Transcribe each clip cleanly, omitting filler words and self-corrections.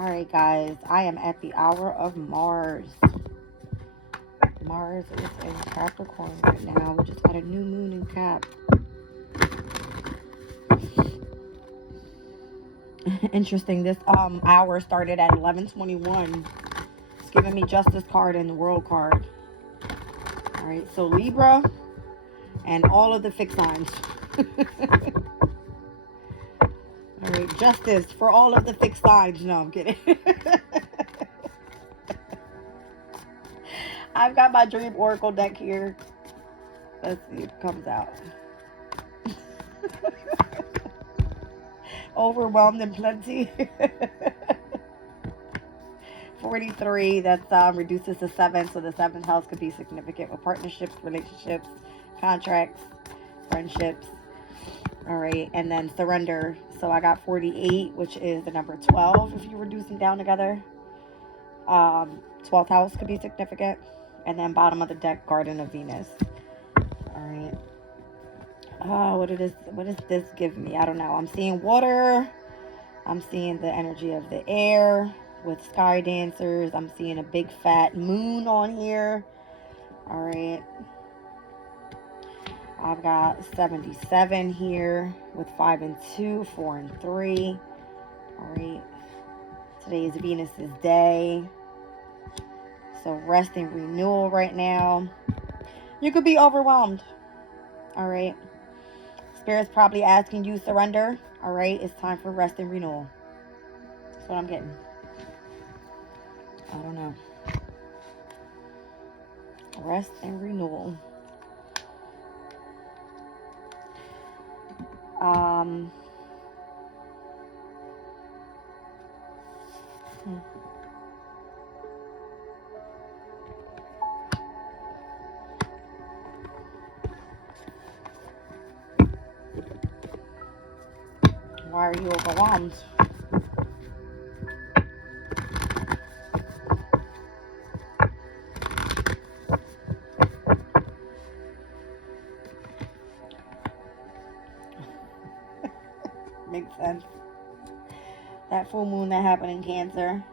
Alright, guys. I am at the hour of Mars. Mars is in Capricorn right now. We just got a new moon in Cap. Interesting. This hour started at 11:21. It's giving me Justice card and the World card. Alright, so Libra and all of the fixed signs. Alright, Justice for all of the fixed signs. No, I'm kidding. I've got my Dream Oracle deck here. Let's see if it comes out. Overwhelmed and plenty. 43, that's reduces to 7, so the 7th house could be significant with partnerships, relationships, contracts, friendships. Alright, and then surrender. So I got 48, which is the number 12 if you reduce them down together. 12th house could be significant. And then bottom of the deck, Garden of Venus. Alright. Oh, what does this give me? I don't know. I'm seeing water. I'm seeing the energy of the air with sky dancers. I'm seeing a big fat moon on here. Alright. I've got 77 here with 5 and 2, 4 and 3. Alright. Today is Venus's day. So rest and renewal right now. You could be overwhelmed. Alright. Spirit's probably asking you surrender. Alright. It's time for rest and renewal. That's what I'm getting. I don't know. Rest and renewal. Why are you overwhelmed? Makes sense. That full moon that happened in Cancer,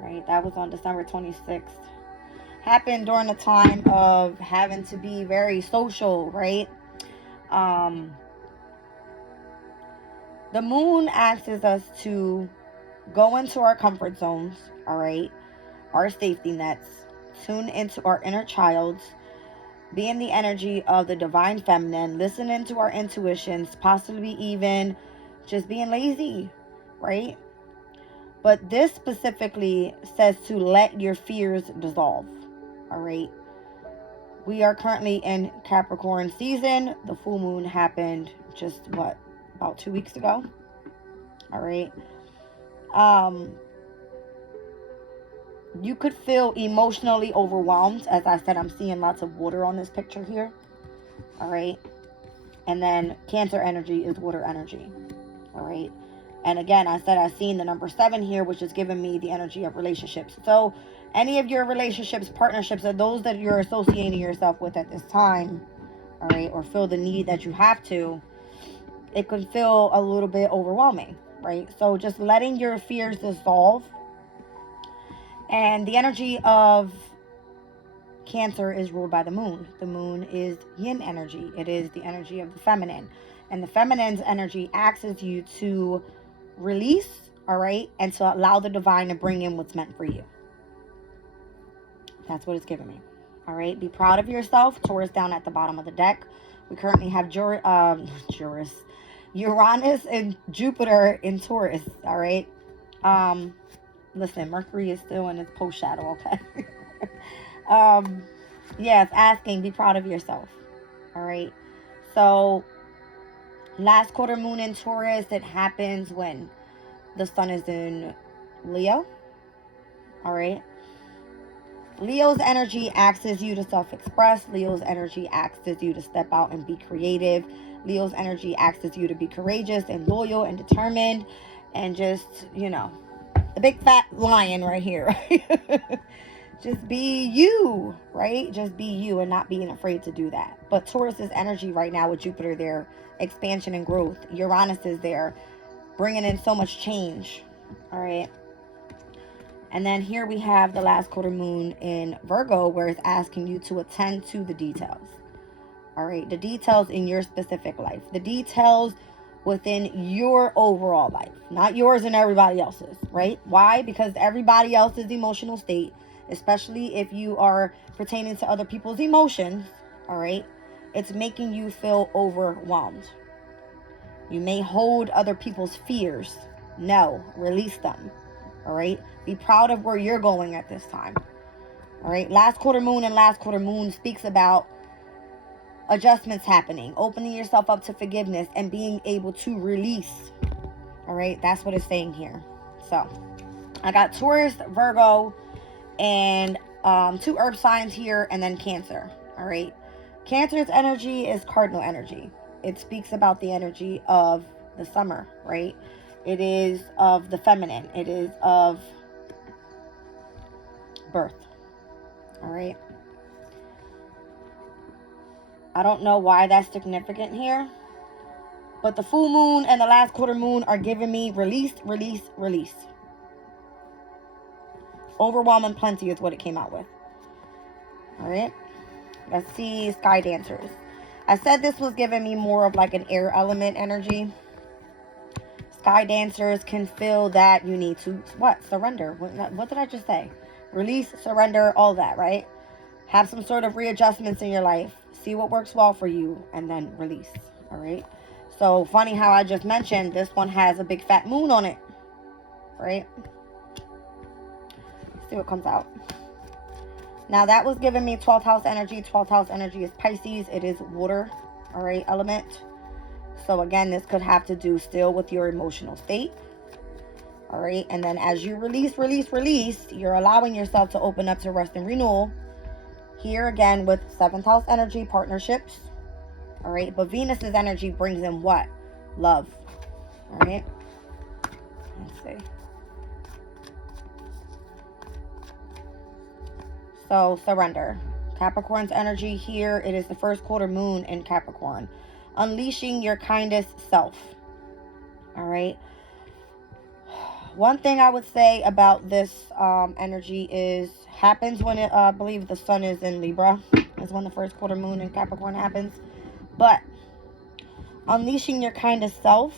right? That was on December 26th. Happened during the time of having to be very social, right? The moon asks us to go into our comfort zones, all right? Our safety nets, tune into our inner child, be in the energy of the divine feminine, listening to our intuitions, possibly even just being lazy, right? But this specifically says to let your fears dissolve, all right? We are currently in Capricorn season. The full moon happened just, about 2 weeks ago, all right? You could feel emotionally overwhelmed. As I said, I'm seeing lots of water on this picture here. All right. And then Cancer energy is water energy. All right. And again, I said I've seen the number 7 here, which is giving me the energy of relationships. So any of your relationships, partnerships, or those that you're associating yourself with at this time, all right, or feel the need that you have to, it could feel a little bit overwhelming, right? So just letting your fears dissolve. And the energy of Cancer is ruled by the moon. The moon is yin energy. It is the energy of the feminine. And the feminine's energy asks you to release, all right, and to allow the divine to bring in what's meant for you. That's what it's giving me. All right, be proud of yourself. Taurus down at the bottom of the deck. We currently have Uranus and Jupiter in Taurus, all right? Listen, Mercury is still in its post shadow, okay? Yeah, it's asking, be proud of yourself. All right. So, last quarter moon in Taurus, it happens when the sun is in Leo. All right. Leo's energy asks you to self-express. Leo's energy asks you to step out and be creative. Leo's energy asks you to be courageous and loyal and determined and just, the big fat lion right here, right? Just be you, right? Just be you and not being afraid to do that. But Taurus's energy right now with Jupiter there, expansion and growth. Uranus is there, bringing in so much change, all right? And then here we have the last quarter moon in Virgo, where it's asking you to attend to the details. All right, the details in your specific life, the details within your overall life, not yours and everybody else's, right? Why? Because everybody else's emotional state, especially if you are pertaining to other people's emotions, all right, it's making you feel overwhelmed. You may hold other people's fears. No, release them. All right, be proud of where you're going at this time. All right, last quarter moon and last quarter moon speaks about adjustments happening, opening yourself up to forgiveness, and being able to release. All right, that's what it's saying here. So I got Taurus, Virgo, and 2 earth signs here, and then Cancer. All right, Cancer's energy is cardinal energy. It speaks about the energy of the summer, right? It is of the feminine. It is of birth. All right. I don't know why that's significant here, but the full moon and the last quarter moon are giving me release, release, release. Overwhelm and plenty is what it came out with. All right. Let's see Sky Dancers. I said this was giving me more of like an air element energy. Sky Dancers can feel that you need to, what? Surrender. What did I just say? Release, surrender, all that, right? Have some sort of readjustments in your life. See what works well for you, and then release. All right. So funny how I just mentioned this one has a big fat moon on it, right? Let's see what comes out. Now that was giving me 12th house energy. 12th house energy is Pisces. It is water, all right, element. So again, this could have to do still with your emotional state. All right. And then as you release, release, release, you're allowing yourself to open up to rest and renewal. Here again with 7th house energy, partnerships. All right. But Venus's energy brings in what? Love. All right. Let's see. So surrender. Capricorn's energy here. It is the first quarter moon in Capricorn. Unleashing your kindest self. All right. One thing I would say about this energy is happens when it, I believe the sun is in Libra. Is when the first quarter moon in Capricorn happens. But unleashing your kindest self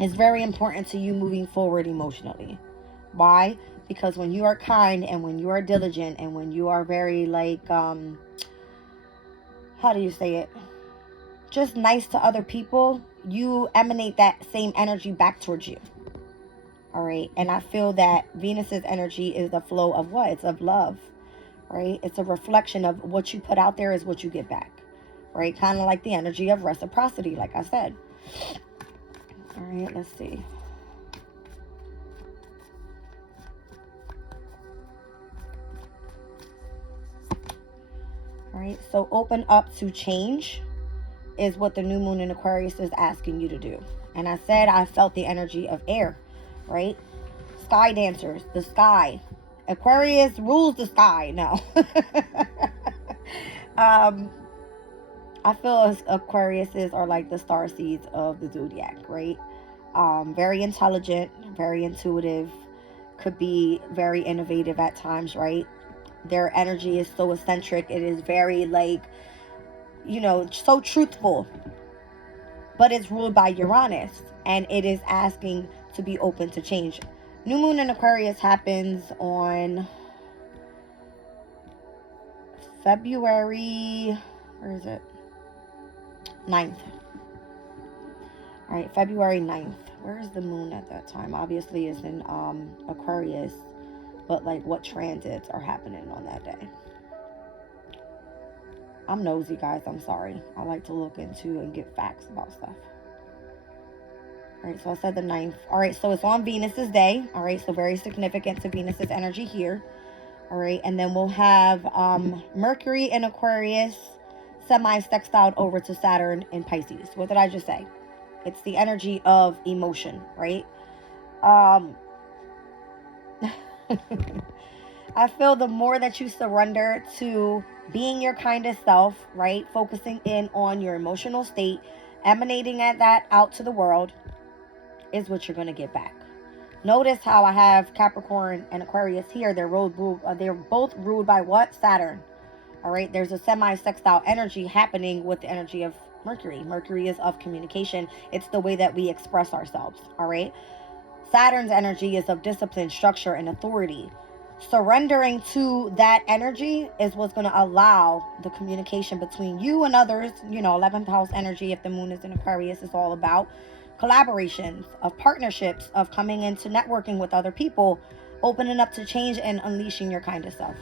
is very important to you moving forward emotionally. Why? Because when you are kind and when you are diligent and when you are very like, how do you say it? Just nice to other people, you emanate that same energy back towards you. All right. And I feel that Venus's energy is the flow of what? It's of love, right? It's a reflection of what you put out there is what you get back, right? Kind of like the energy of reciprocity, like I said. All right. Let's see. All right. So open up to change is what the new moon in Aquarius is asking you to do. And I said I felt the energy of air, right? Sky dancers, the sky. Aquarius rules the sky. No. I feel as Aquariuses are like the starseeds of the zodiac, right? Very intelligent, very intuitive, could be very innovative at times, right? Their energy is so eccentric. It is very like, you know, so truthful. But it's ruled by Uranus, and it is asking to be open to change. New moon in Aquarius happens on February, where is it? 9th. All right, February 9th. Where is the moon at that time? Obviously it's in Aquarius, but like what transits are happening on that day? I'm nosy, guys. I'm sorry. I like to look into and get facts about stuff. All right, so I said the 9th. All right, so it's on Venus's day. All right, so very significant to Venus's energy here. All right, and then we'll have Mercury in Aquarius semi-sextiled over to Saturn in Pisces. What did I just say? It's the energy of emotion, right? I feel the more that you surrender to being your kindest self, right? Focusing in on your emotional state, emanating at that out to the world is what you're going to get back. Notice how I have Capricorn and Aquarius here. They're both ruled by what? Saturn. All right. There's a semi-sextile energy happening with the energy of Mercury. Mercury is of communication. It's the way that we express ourselves. All right. Saturn's energy is of discipline, structure, and authority. Surrendering to that energy is what's going to allow the communication between you and others. 11th house energy, if the moon is in Aquarius, is all about collaborations, of partnerships, of coming into networking with other people, opening up to change and unleashing your kind of self.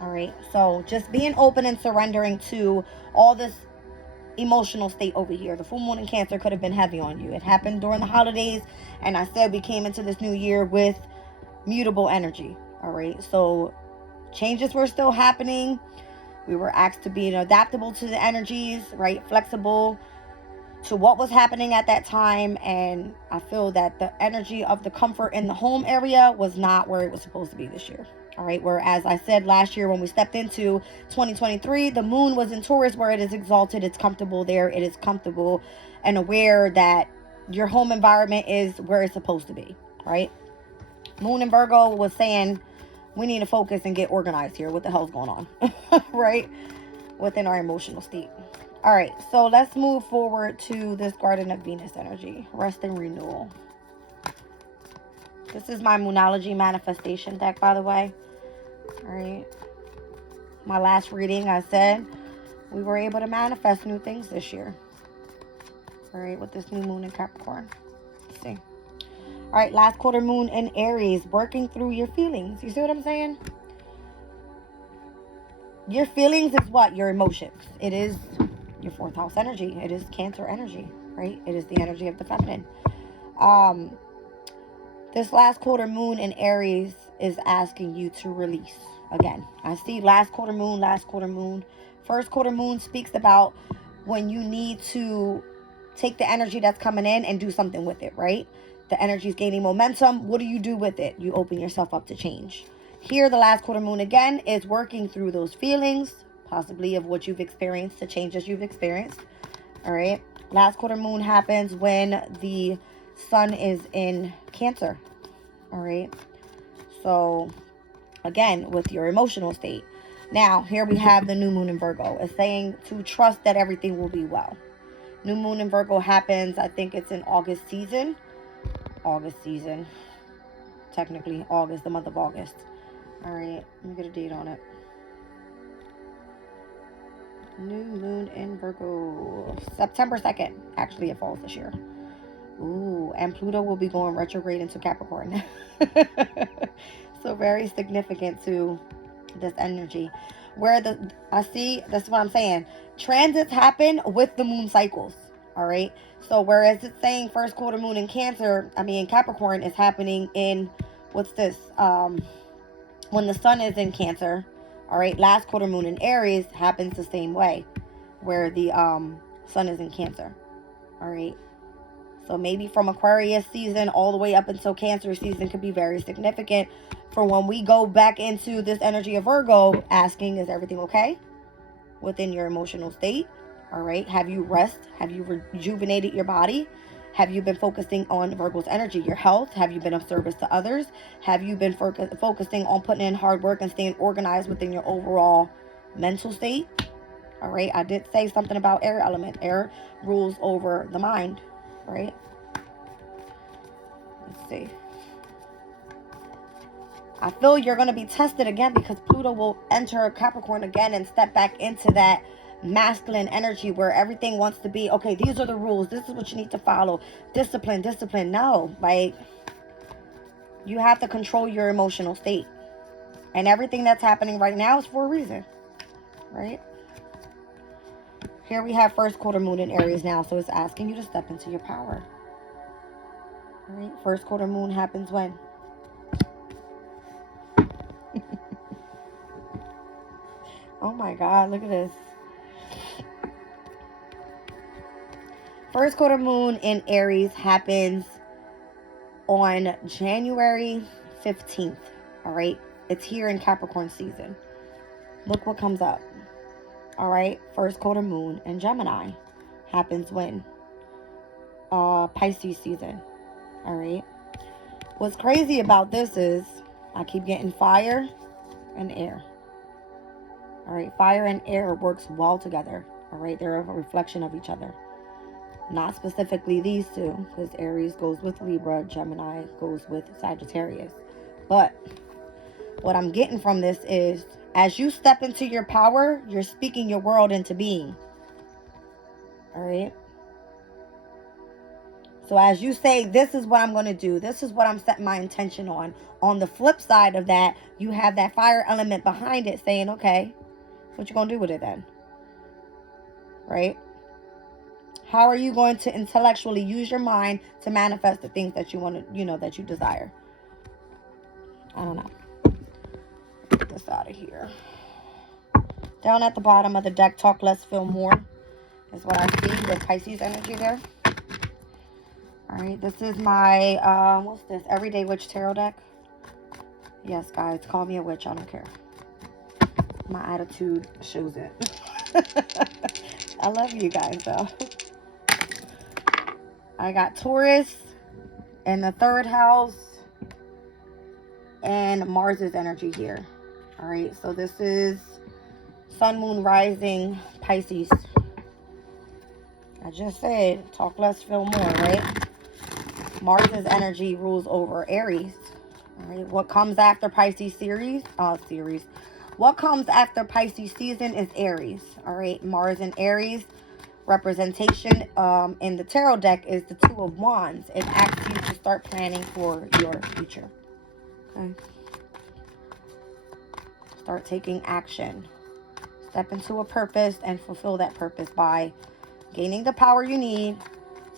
All right. So just being open and surrendering to all this emotional state over here. The full moon in Cancer could have been heavy on you. It happened during the holidays, and I said we came into this new year with mutable energy. All right. So changes were still happening. We were asked to be adaptable to the energies, right? Flexible to what was happening at that time. And I feel that the energy of the comfort in the home area was not where it was supposed to be this year. All right. Whereas I said last year when we stepped into 2023, the moon was in Taurus, where it is exalted. It's comfortable there. It is comfortable and aware that your home environment is where it's supposed to be. Right. Moon in Virgo was saying we need to focus and get organized here. What the hell's going on? Right. Within our emotional state. All right, so let's move forward to this Garden of Venus energy, rest and renewal. This is my Moonology manifestation deck, by the way. All right. My last reading, I said we were able to manifest new things this year. All right, with this new moon in Capricorn. Let's see. All right, last quarter moon in Aries, working through your feelings. You see what I'm saying? Your feelings is what? Your emotions. It is your 4th house energy. It is Cancer energy, right? It is the energy of the feminine. This last quarter moon in Aries is asking you to release. Again, I see last quarter moon. First quarter moon speaks about when you need to take the energy that's coming in and do something with it, right? The energy is gaining momentum. What do you do with it? You open yourself up to change. Here, the last quarter moon again is working through those feelings, possibly of what you've experienced, the changes you've experienced. All right. Last quarter moon happens when the sun is in Cancer. All right. So again, with your emotional state. Now, here we have the new moon in Virgo. It's saying to trust that everything will be well. New moon in Virgo happens, I think it's in August season. Technically August, the month of August. All right. Let me get a date on it. New moon in Virgo, September 2nd. Actually, it falls this year. Ooh, and Pluto will be going retrograde into Capricorn. So very significant to this energy. That's what I'm saying. Transits happen with the moon cycles. All right. So whereas it's saying first quarter moon in Capricorn is happening in, what's this? When the sun is in Cancer. All right. Last quarter moon in Aries happens the same way, where the sun is in Cancer. All right. So maybe from Aquarius season all the way up until Cancer season could be very significant for when we go back into this energy of Virgo, asking, is everything okay within your emotional state? All right. Have you rest? Have you rejuvenated your body? Have you been focusing on Virgo's energy, your health? Have you been of service to others? Have you been focusing on putting in hard work and staying organized within your overall mental state? All right. I did say something about air element. Air rules over the mind. Right? Let's see. I feel you're going to be tested again because Pluto will enter Capricorn again and step back into that masculine energy where everything wants to be, okay, these are the rules. This is what you need to follow. Discipline. No, like, you have to control your emotional state. And everything that's happening right now is for a reason. Right? Here we have first quarter moon in Aries now, so it's asking you to step into your power. All right, first quarter moon happens when? Oh my God, look at this. First quarter moon in Aries happens on January 15th. All right, it's here in Capricorn season. Look what comes up. All right, first quarter moon in Gemini happens when? Pisces season. All right. What's crazy about this is I keep getting fire and air. All right, fire and air works well together. All right, they're a reflection of each other. Not specifically these two, because Aries goes with Libra, Gemini goes with Sagittarius. But what I'm getting from this is, as you step into your power, you're speaking your world into being. All right. So as you say, this is what I'm going to do, this is what I'm setting my intention on the flip side of that, you have that fire element behind it saying, okay, what you going to do with it then? Right? How are you going to intellectually use your mind to manifest the things that you want to, that you desire? I don't know. Get this out of here. Down at the bottom of the deck, talk less, feel more, is what I see with Pisces energy there. All right, this is my, what's this? Everyday Witch Tarot deck. Yes, guys, call me a witch. I don't care. My attitude shows it. I love you guys, though. I got Taurus in the 3rd house and Mars's energy here. All right, so this is Sun, Moon, Rising, Pisces. I just said, talk less, feel more, right? Mars's energy rules over Aries. All right, what comes after Pisces What comes after Pisces season is Aries. All right, Mars and Aries representation in the tarot deck is the 2 of Wands. It asks you to start planning for your future. Okay. Start taking action. Step into a purpose and fulfill that purpose by gaining the power you need,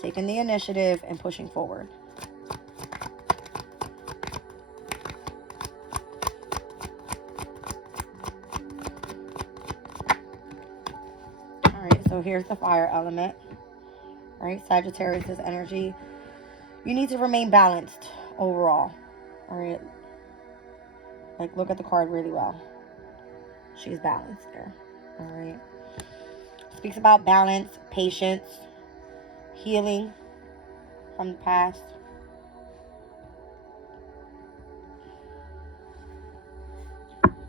taking the initiative, and pushing forward. All right, so here's the fire element. All right, Sagittarius' energy. You need to remain balanced overall. All right. Like, look at the card really well. She's balanced there. All right. Speaks about balance, patience, healing from the past.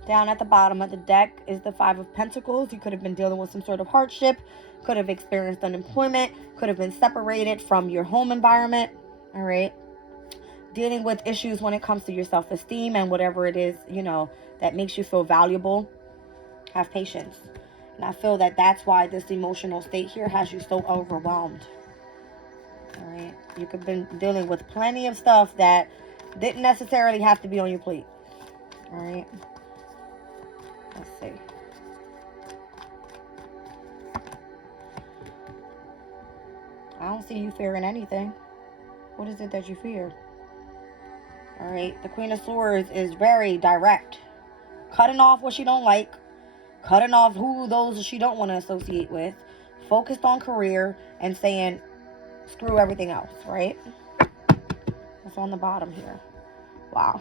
Down at the bottom of the deck is the 5 of Pentacles. You could have been dealing with some sort of hardship, could have experienced unemployment, could have been separated from your home environment. All right. Dealing with issues when it comes to your self-esteem and whatever it is, that makes you feel valuable. Have patience. And I feel that that's why this emotional state here has you so overwhelmed. All right. You could have been dealing with plenty of stuff that didn't necessarily have to be on your plate. All right. Let's see. I don't see you fearing anything. What is it that you fear? All right. The Queen of Swords is very direct. Cutting off what she don't like. Cutting off those she don't want to associate with. Focused on career and saying, screw everything else, right? That's on the bottom here. Wow.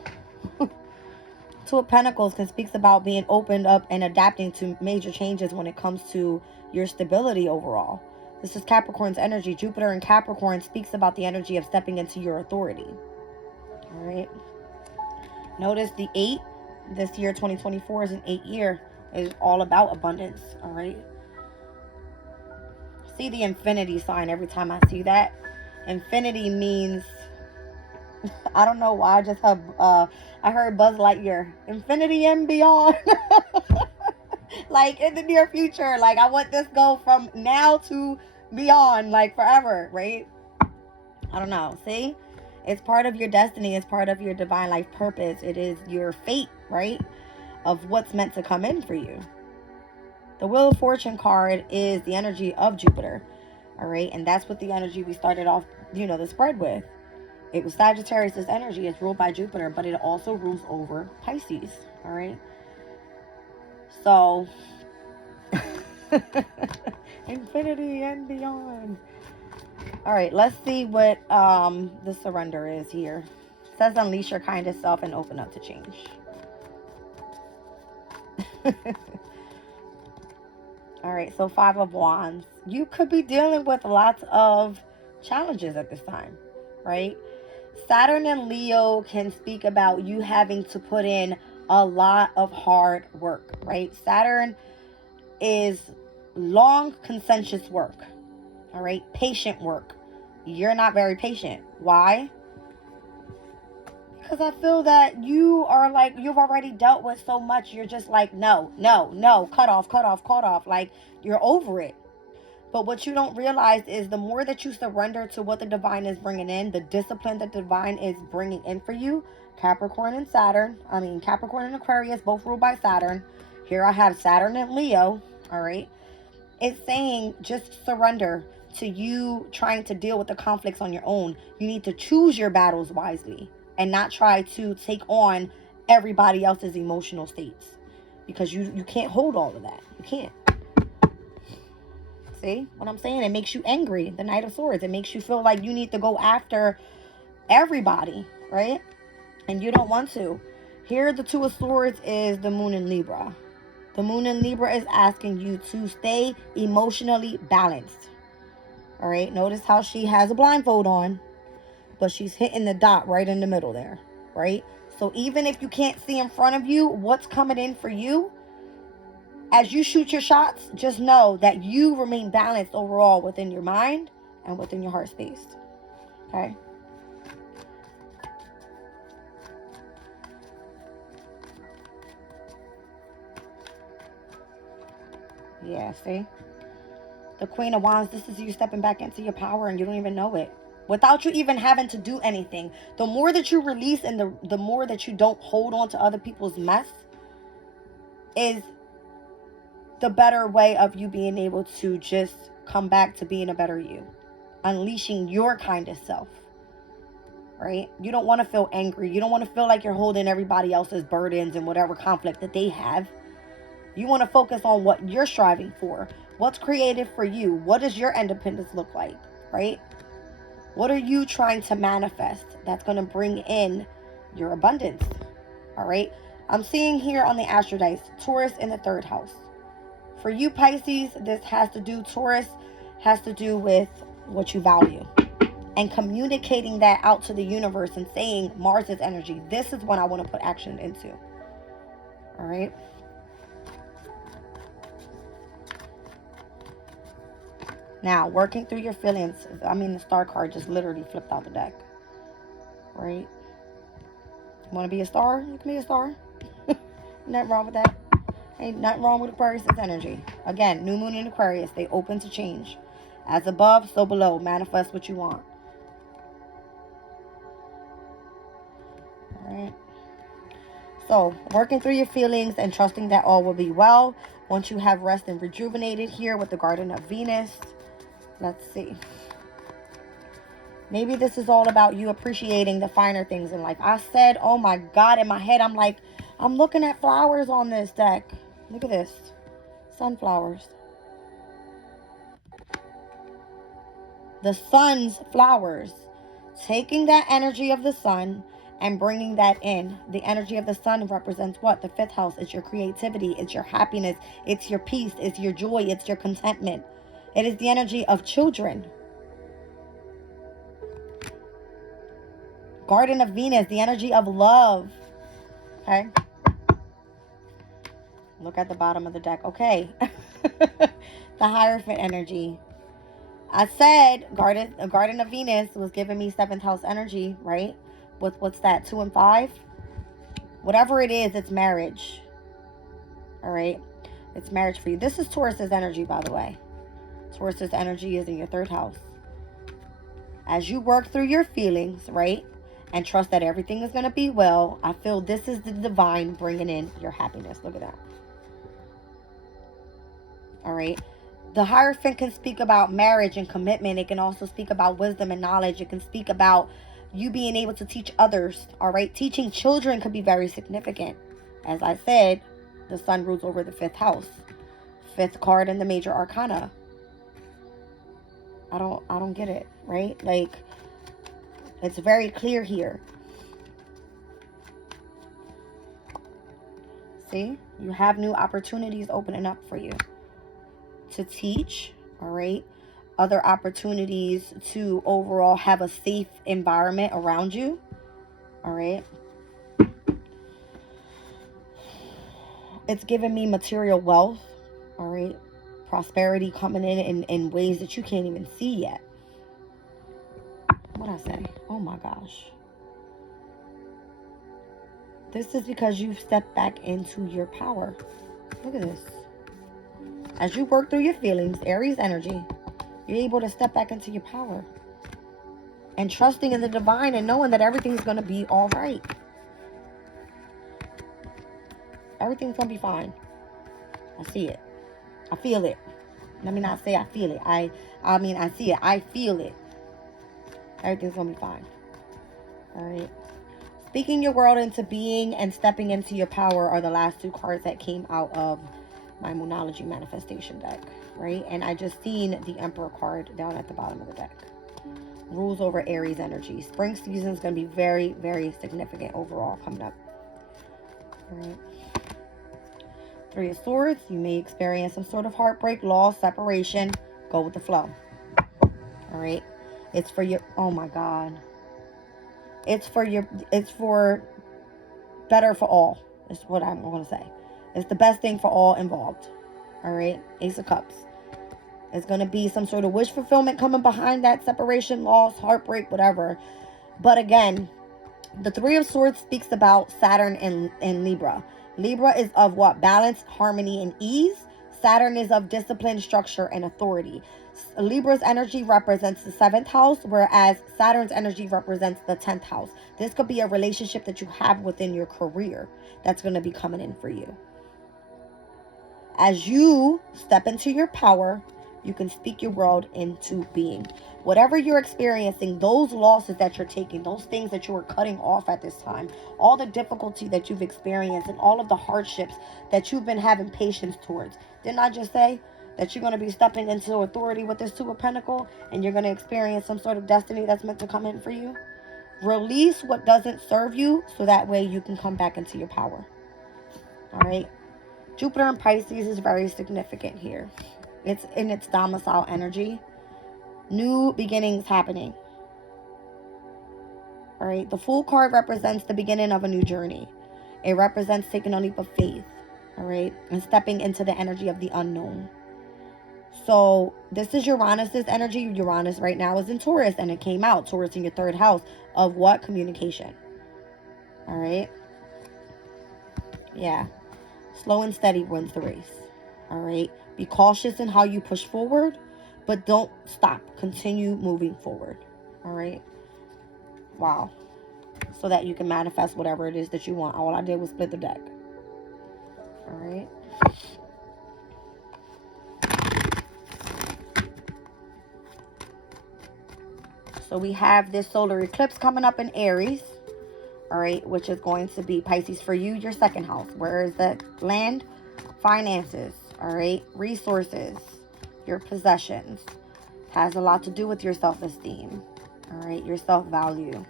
2 of Pentacles speaks about being opened up and adapting to major changes when it comes to your stability overall. This is Capricorn's energy. Jupiter in Capricorn speaks about the energy of stepping into your authority. All right. Notice the 8. This year, 2024, is an 8 year. It's all about abundance. All right. See the infinity sign every time I see that. Infinity means, I don't know why, I just have, I heard Buzz Lightyear, infinity and beyond. Like in the near future, like I want this go from now to beyond, like forever, right? I don't know. See, it's part of your destiny. It's part of your divine life purpose. It is your fate, right? Of what's meant to come in for you. The Wheel of Fortune card is the energy of Jupiter. All right. And that's what the energy we started off, the spread with. It was Sagittarius' energy. It's ruled by Jupiter, but it also rules over Pisces. All right. So, infinity and beyond. All right. Let's see what the surrender is here. It says unleash your kindest self and open up to change. All right, so 5 of Wands. You could be dealing with lots of challenges at this time, right? Saturn and Leo can speak about you having to put in a lot of hard work, right? Saturn is long, conscientious work, all right? Patient work. You're not very patient. Why? Because I feel that you are like, you've already dealt with so much. You're just like, no, no, no, cut off, cut off, cut off. Like, you're over it. But what you don't realize is the more that you surrender to what the divine is bringing in, the discipline that the divine is bringing in for you, Capricorn and Capricorn and Aquarius, both ruled by Saturn. Here I have Saturn and Leo, all right? It's saying just surrender to you trying to deal with the conflicts on your own. You need to choose your battles wisely and not try to take on everybody else's emotional states, because you can't hold all of that. You can't. See what I'm saying? It makes you angry. The Knight of Swords. It makes you feel like you need to go after everybody, right? And you don't want to. Here, the Two of Swords is the Moon in Libra. The Moon in Libra is asking you to stay emotionally balanced. All right. Notice how she has a blindfold on, but she's hitting the dot right in the middle there, right? So even if you can't see in front of you what's coming in for you, as you shoot your shots, just know that you remain balanced overall within your mind and within your heart space. Okay? Yeah, see? The Queen of Wands, this is you stepping back into your power and you don't even know it. Without you even having to do anything. The more that you release and the more that you don't hold on to other people's mess is the better way of you being able to just come back to being a better you. Unleashing your kindest self. Right? You don't want to feel angry. You don't want to feel like you're holding everybody else's burdens and whatever conflict that they have. You want to focus on what you're striving for. What's creative for you? What does your independence look like? Right? What are you trying to manifest that's going to bring in your abundance? All right? I'm seeing here on the astro dice, Taurus in the 3rd house. For you Pisces, Taurus has to do with what you value. And communicating that out to the universe and saying Mars's energy, this is what I want to put action into. All right. Now, working through your feelings. The star card just literally flipped out the deck. Right. You want to be a star? You can be a star. Nothing wrong with that. Ain't nothing wrong with Aquarius' energy. Again, new moon in Aquarius. They open to change. As above, so below. Manifest what you want. All right. So, working through your feelings and trusting that all will be well. Once you have rest and rejuvenated here with the Garden of Venus. Let's see. Maybe this is all about you appreciating the finer things in life. I said, oh my God, in my head, I'm like, I'm looking at flowers on this deck. Look at this. Sunflowers. The sun's flowers. Taking that energy of the sun and bringing that in. The energy of the sun represents what? The 5th house. It's your creativity. It's your happiness. It's your peace. It's your joy. It's your contentment. It is the energy of children. Garden of Venus, the energy of love. Okay. Look at the bottom of the deck. Okay. The Hierophant energy. I said Garden of Venus was giving me 7th house energy, right? What's that? 2 and 5? Whatever it is, it's marriage. All right. It's marriage for you. This is Taurus's energy, by the way. Taurus's energy is in your 3rd house. As you work through your feelings, right? And trust that everything is going to be well. I feel this is the divine bringing in your happiness. Look at that. All right. The Hierophant can speak about marriage and commitment. It can also speak about wisdom and knowledge. It can speak about you being able to teach others. All right. Teaching children could be very significant. As I said, the sun rules over the 5th house. 5th card in the major arcana. I don't get it, right? Like, it's very clear here. See? You have new opportunities opening up for you to teach, all right? other opportunities to overall have a safe environment around you. All right. It's giving me material wealth. All right. Prosperity coming in ways that you can't even see yet. What'd I say? Oh my gosh. This is because you've stepped back into your power. Look at this. As you work through your feelings, Aries energy, you're able to step back into your power. And trusting in the divine and knowing that everything's going to be all right. Everything's going to be fine. I see it. I feel it. Let me not say I feel it. I mean, I see it. I feel it. Everything's going to be fine. All right. Speaking your world into being and stepping into your power are the last two cards that came out of my Moonology manifestation deck, right? And I just seen the Emperor card down at the bottom of the deck. Rules over Aries energy. Spring season is going to be very, very significant overall coming up. All right. Three of Swords. You may experience some sort of heartbreak, loss, separation. Go with the flow. All right. It's for your, oh my God. It's for better for all. Is what I'm going to say. It's the best thing for all involved. All right. Ace of Cups. It's going to be some sort of wish fulfillment coming behind that separation, loss, heartbreak, whatever. But again, the Three of Swords speaks about Saturn and Libra. Libra is of what? Balance, harmony, and ease. Saturn is of discipline, structure, and authority. Libra's energy represents the 7th house, whereas Saturn's energy represents the 10th house. This could be a relationship that you have within your career that's going to be coming in for you. As you step into your power, you can speak your world into being. Whatever you're experiencing, those losses that you're taking, those things that you are cutting off at this time, all the difficulty that you've experienced and all of the hardships that you've been having patience towards. Didn't I just say that you're going to be stepping into authority with this Two of Pentacles and you're going to experience some sort of destiny that's meant to come in for you? Release what doesn't serve you so that way you can come back into your power. All right. Jupiter in Pisces is very significant here. It's in its domicile energy. New beginnings happening. All right. The Fool card represents the beginning of a new journey. It represents taking a leap of faith. All right. And stepping into the energy of the unknown. So this is Uranus's energy. Uranus right now is in Taurus and it came out. Taurus in your 3rd house of what? Communication. All right. Yeah. Slow and steady wins the race. All right. Be cautious in how you push forward, but don't stop. Continue moving forward. All right. Wow. So that you can manifest whatever it is that you want. All I did was split the deck. All right. So we have this solar eclipse coming up in Aries. All right. Which is going to be Pisces for you, your 2nd house. Where is that? Land, finances. All right. Resources. Your possessions. Has a lot to do with your self-esteem. All right. Your self-value.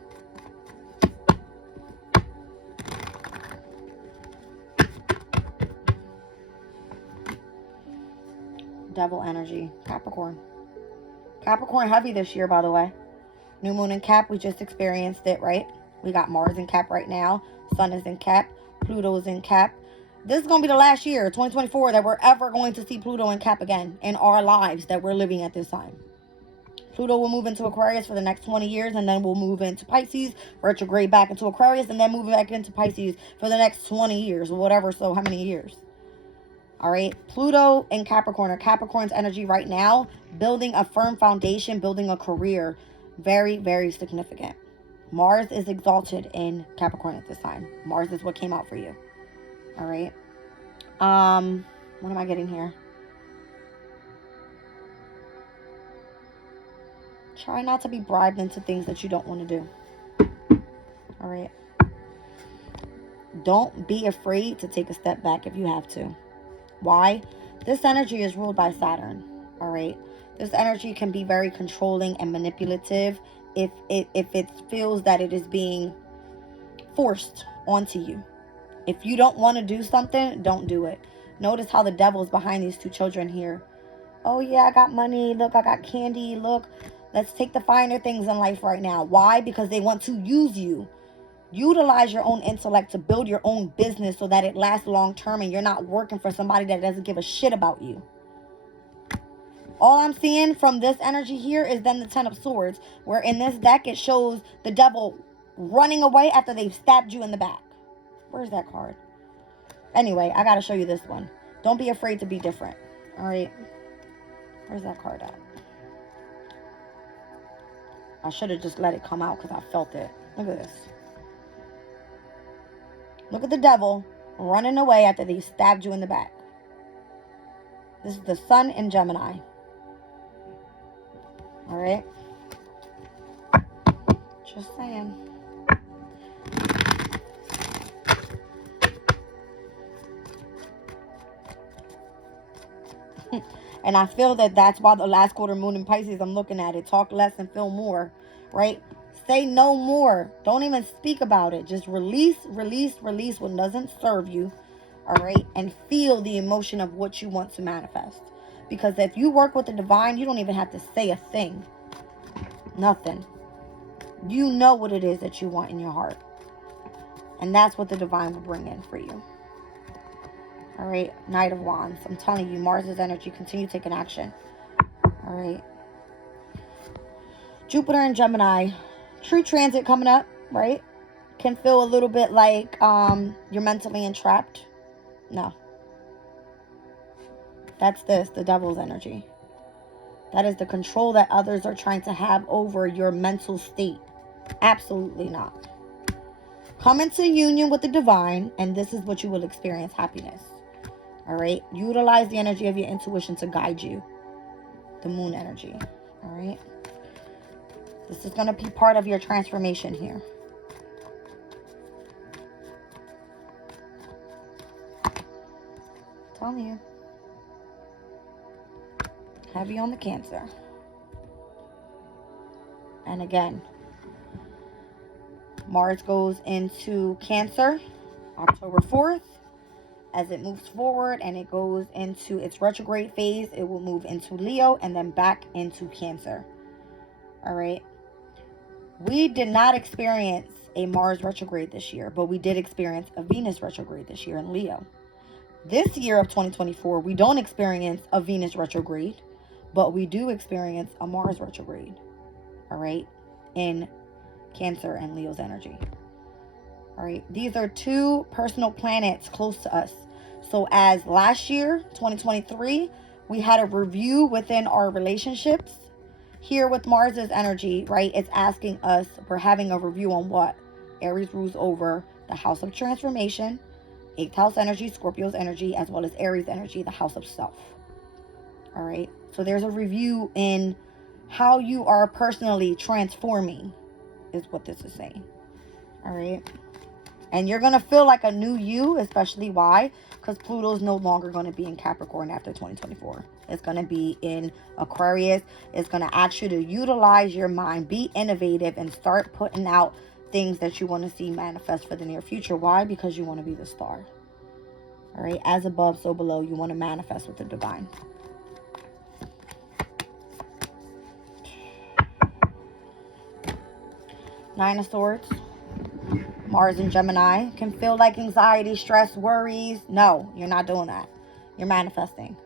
Devil energy. Capricorn. Capricorn heavy this year, by the way. New moon in Cap. We just experienced it, right? We got Mars in Cap right now. Sun is in Cap. Pluto is in Cap. This is going to be the last year, 2024, that we're ever going to see Pluto in Cap again in our lives that we're living at this time. Pluto will move into Aquarius for the next 20 years, and then we'll move into Pisces, retrograde back into Aquarius, and then move back into Pisces for the next 20 years, or whatever, so how many years? All right, Pluto and Capricorn, or Capricorn's energy right now, building a firm foundation, building a career, very, very significant. Mars is exalted in Capricorn at this time. Mars is what came out for you. All right. What am I getting here? Try not to be bribed into things that you don't want to do. All right. Don't be afraid to take a step back if you have to. Why? This energy is ruled by Saturn. All right. This energy can be very controlling and manipulative if it feels that it is being forced onto you. If you don't want to do something, don't do it. Notice how the devil is behind these two children here Oh yeah, I got money. Look, I got candy. Look, let's take the finer things in life right now. Why? Because they want to use you. Utilize your own intellect to build your own business so that it lasts long term and you're not working for somebody that doesn't give a shit about you. All I'm seeing from this energy here is then the Ten of Swords, where in this deck it shows the devil running away after they've stabbed you in the back. Where's that card? Anyway, I gotta show you this one. Don't be afraid to be different. All right. Where's that card at? I should have just let it come out because I felt it. Look at this. Look at the devil running away after they stabbed you in the back. This is the Sun in Gemini. All right. Just saying. And I feel that that's why the last quarter moon in Pisces, I'm looking at it. Talk less and feel more, right? Say no more. Don't even speak about it. Just release what doesn't serve you, all right? And feel the emotion of what you want to manifest. Because if you work with the divine, you don't even have to say a thing. Nothing. You know what it is that you want in your heart. And that's what the divine will bring in for you. All right, Knight of Wands. I'm telling you, Mars's energy, continue taking action. All right. Jupiter and Gemini. True transit coming up, right? Can feel a little bit like you're mentally entrapped. No. That's this, the devil's energy. That is the control that others are trying to have over your mental state. Absolutely not. Come into union with the divine, and this is what you will experience, happiness. All right. Utilize the energy of your intuition to guide you. The moon energy. All right. This is going to be part of your transformation here. I'm telling you. Heavy on the Cancer. And again, Mars goes into Cancer October 4th. As it moves forward and it goes into its retrograde phase, it will move into Leo and then back into Cancer. All right. We did not experience a Mars retrograde this year, but we did experience a Venus retrograde this year in Leo. This year of 2024, we don't experience a Venus retrograde, but we do experience a Mars retrograde. All right. In Cancer and Leo's energy. All right. These are two personal planets close to us. So as last year, 2023, we had a review within our relationships. Here with Mars's energy, right, it's asking us, we're having a review on what? Aries rules over the house of transformation, 8th house energy, Scorpio's energy, as well as Aries energy, the house of self. All right. So there's a review in how you are personally transforming is what this is saying. All right. And you're going to feel like a new you, especially why? Because Pluto's no longer going to be in Capricorn after 2024. It's going to be in Aquarius. It's going to ask you to utilize your mind, be innovative, and start putting out things that you want to see manifest for the near future. Why? Because you want to be the star. All right. As above, so below. You want to manifest with the divine. Nine of Swords. Mars and Gemini can feel like anxiety, stress, worries. No, you're not doing that. You're manifesting.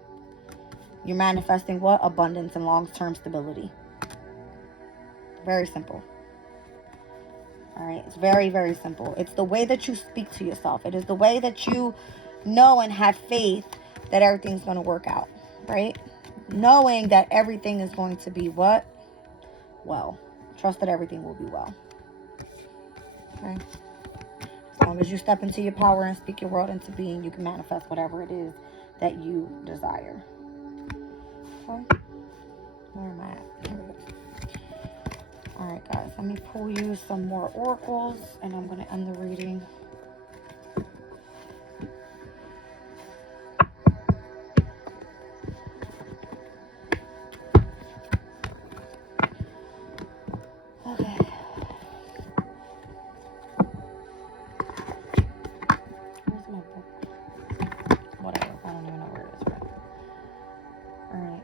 You're manifesting what? Abundance and long-term stability. Very simple. All right. It's very, very simple. It's the way that you speak to yourself. It is the way that you know and have faith that everything's going to work out. Right? Knowing that everything is going to be what? Well. Trust that everything will be well. Okay? As long as you step into your power and speak your world into being, you can manifest whatever it is that you desire. Okay? Where am I at? Here it is. Alright, guys. Let me pull you some more oracles, and I'm going to end the reading. Okay. Where's my book? Whatever. I don't even know where it is. Alright.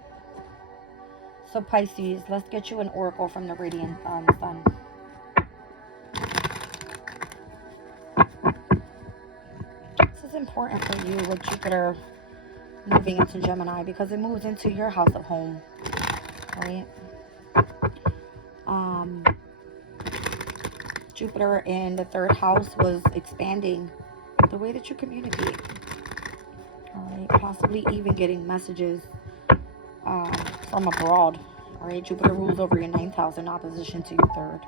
So Pisces, let's get you an oracle from the radiant sun. This is important for you with Jupiter moving into Gemini because it moves into your house of home, right? Jupiter in the 3rd house was expanding the way that you communicate. All right, possibly even getting messages from abroad. All right, Jupiter rules over your 9th house in opposition to your 3rd.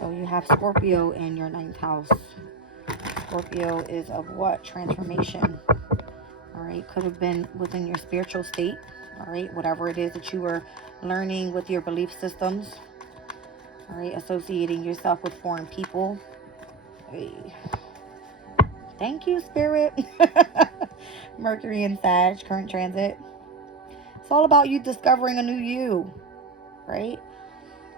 So you have Scorpio in your 9th house. Scorpio is of what? Transformation. All right, could have been within your spiritual state. All right, whatever it is that you were learning with your belief systems. All right, associating yourself with foreign people. Hey. Thank you, Spirit. Mercury and Sag, current transit. It's all about you discovering a new you, right?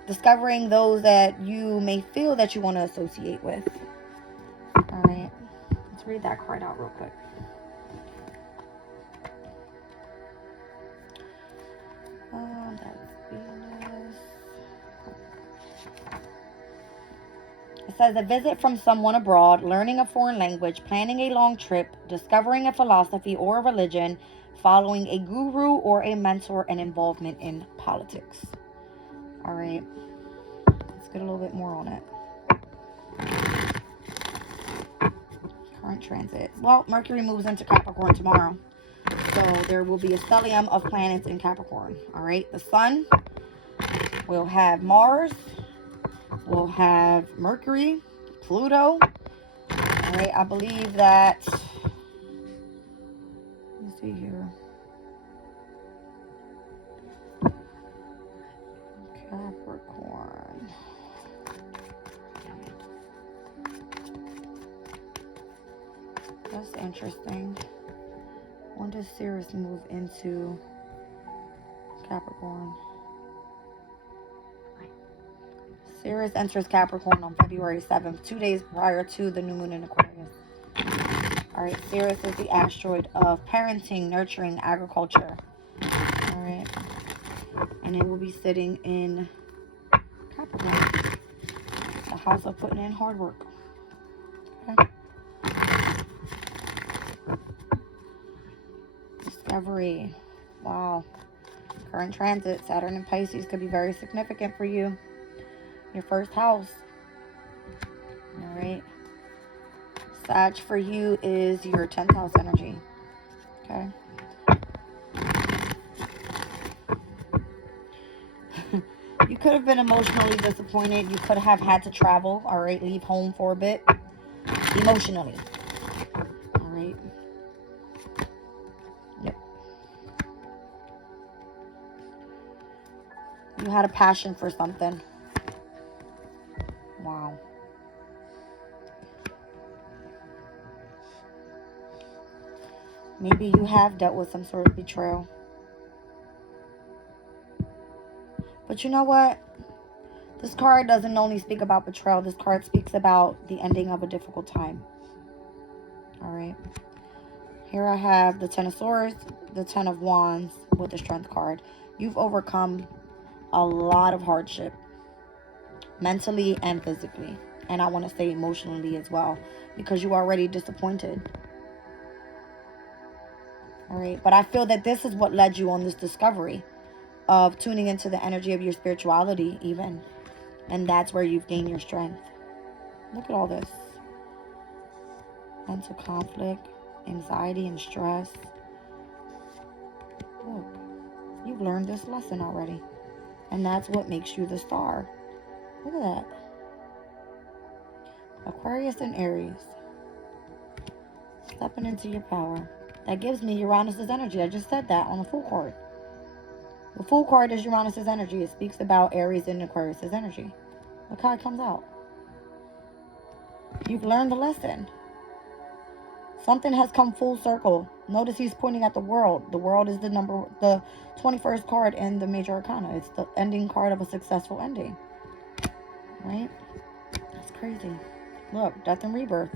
Discovering those that you may feel that you want to associate with. All right, let's read that card out real quick. That's Venus. It says a visit from someone abroad, learning a foreign language, planning a long trip, discovering a philosophy or a religion, following a guru or a mentor, and involvement in politics. All right, let's get a little bit more on it. Current transit. Well, Mercury moves into Capricorn tomorrow. So there will be a stellium of planets in Capricorn. All right, the sun will have Mars. We'll have Mercury, Pluto. All right, I believe that. Let me see here. Capricorn. That's interesting. When does Sirius move into Capricorn? Sirius enters Capricorn on February 7th, 2 days prior to the new moon in Aquarius. All right, Sirius is the asteroid of parenting, nurturing, agriculture. All right, and it will be sitting in Capricorn, the house of putting in hard work. Okay. Discovery. Wow. Current transit, Saturn and Pisces could be very significant for you. Your 1st house. All right. Sag for you is your 10th house energy. Okay. You could have been emotionally disappointed. You could have had to travel. All right. Leave home for a bit. Emotionally. All right. Yep. You had a passion for something. Wow. Maybe you have dealt with some sort of betrayal. But you know what? This card doesn't only speak about betrayal. This card speaks about the ending of a difficult time. All right. Here I have the 10 of Swords, the 10 of Wands with the Strength card. You've overcome a lot of hardship, mentally and physically. And I want to say emotionally as well, because you are already disappointed. All right. But I feel that this is what led you on this discovery of tuning into the energy of your spirituality even. And that's where you've gained your strength. Look at all this. Mental conflict, anxiety and stress. Look, you've learned this lesson already. And that's what makes you the star. Look at that. Aquarius and Aries. Stepping into your power. That gives me Uranus's energy. I just said that on the Fool card. The Fool card is Uranus's energy. It speaks about Aries and Aquarius's energy. Look how it comes out. You've learned the lesson. Something has come full circle. Notice he's pointing at the world. The world is the 21st card in the major arcana. It's the ending card of a successful ending. Right? That's crazy. Look, death and rebirth.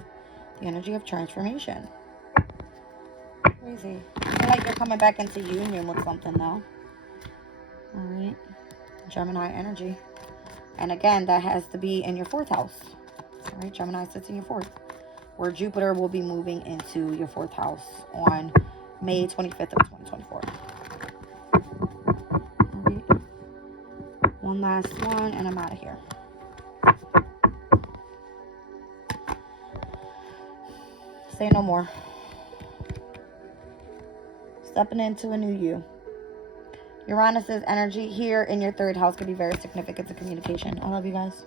The energy of transformation. Crazy. I feel like you're coming back into union with something though. All right. Gemini energy. And again, that has to be in your 4th house. All right. Gemini sits in your 4th. Where Jupiter will be moving into your 4th house on May 25th of 2024. All right. One last one, and I'm out of here. Say no more. Stepping into a new you. Uranus's energy here in your 3rd house could be very significant to communication. I love you guys.